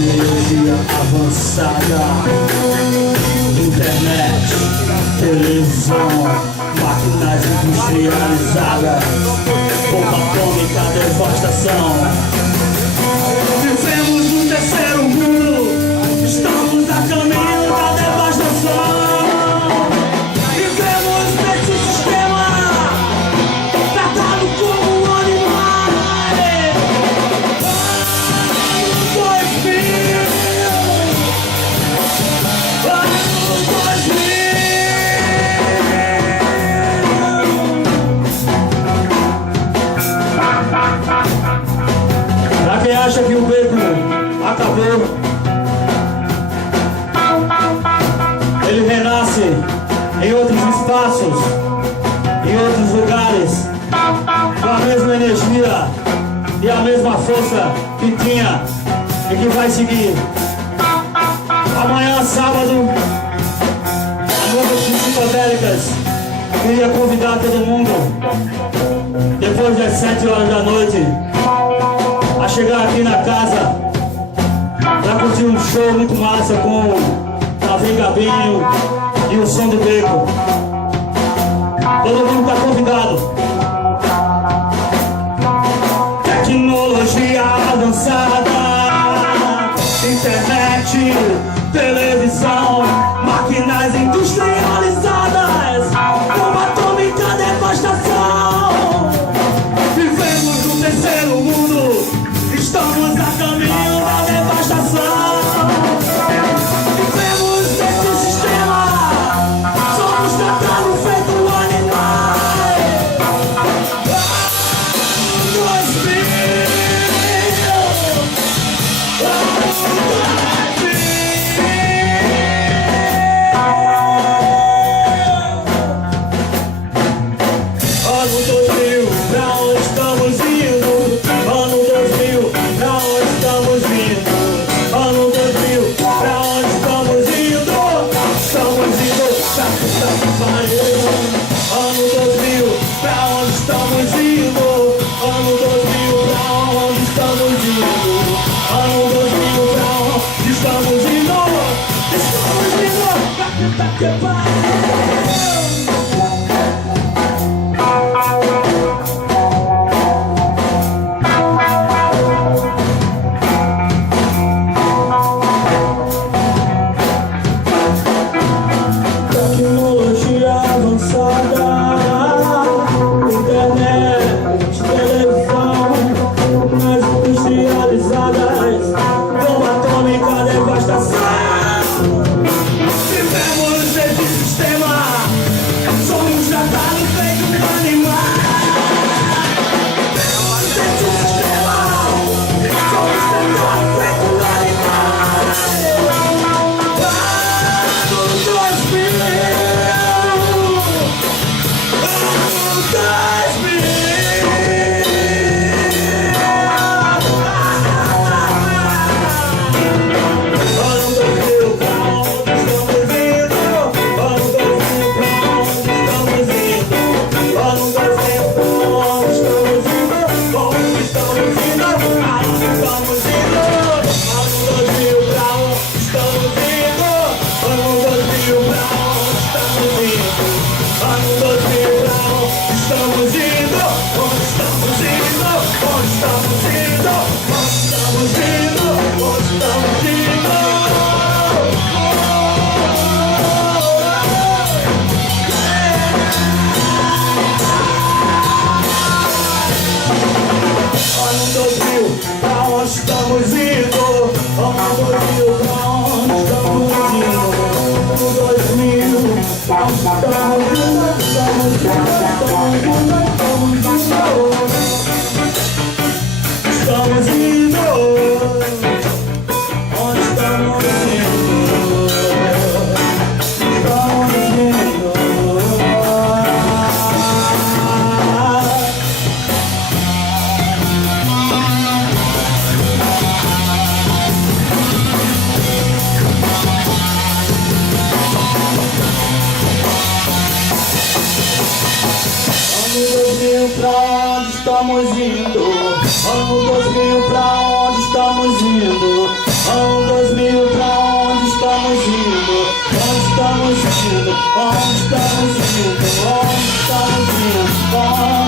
tecnologia avançada, internet, televisão, máquinas industrializadas, bomba atômica, devastação. Vivemos no terceiro mundo, estamos a caminho da devastação. Vivemos nesse sistema tratado como um animal. Pra quem acha que o beco acabou, ele renasce em outros espaços, em outros lugares, com a mesma energia e a mesma força que tinha e que vai seguir. Amanhã, sábado, a Noites Psicodélicas, queria convidar todo mundo, depois das 7 horas da noite, a chegar aqui na casa para curtir um show muito massa com Davi Gabinho e o som do beco. Todo mundo está convidado. Tecnologia avançada, internet, televisão, máquinas industrializadas, bomba atômica, devastação. Vivemos no terceiro mundo, estamos a caminho da devastação. Vivemos nesse sistema, somos tratados feito animais. 2000. Ano 2000, pra onde estamos indo? Ano 2000, pra onde estamos indo? Ano 2000, pra onde estamos indo? Estamos indo pra puta que pariu. Ano 2000, pra onde estamos indo? Ano 2000, pra onde estamos indo? Ano 2000, pra onde estamos indo? Estamos indo pra puta que pariu. Tecnologia avançada, internet, televisão, mais industrializadas, bomba atômica, devastação. Vivemos nesse sistema, somos tratados feito um animal. Vivemos nesse sistema, somos tratados feito um animal. Ano 2000. Estamos indo, ano 2000, pra onde estamos indo? Ano 2000, estamos indo, estamos indo, estamos indo, onde estamos indo? Pra onde estamos indo? Ano 2000, pra onde estamos indo? Ano indo? Onde estamos indo? Onde estamos indo?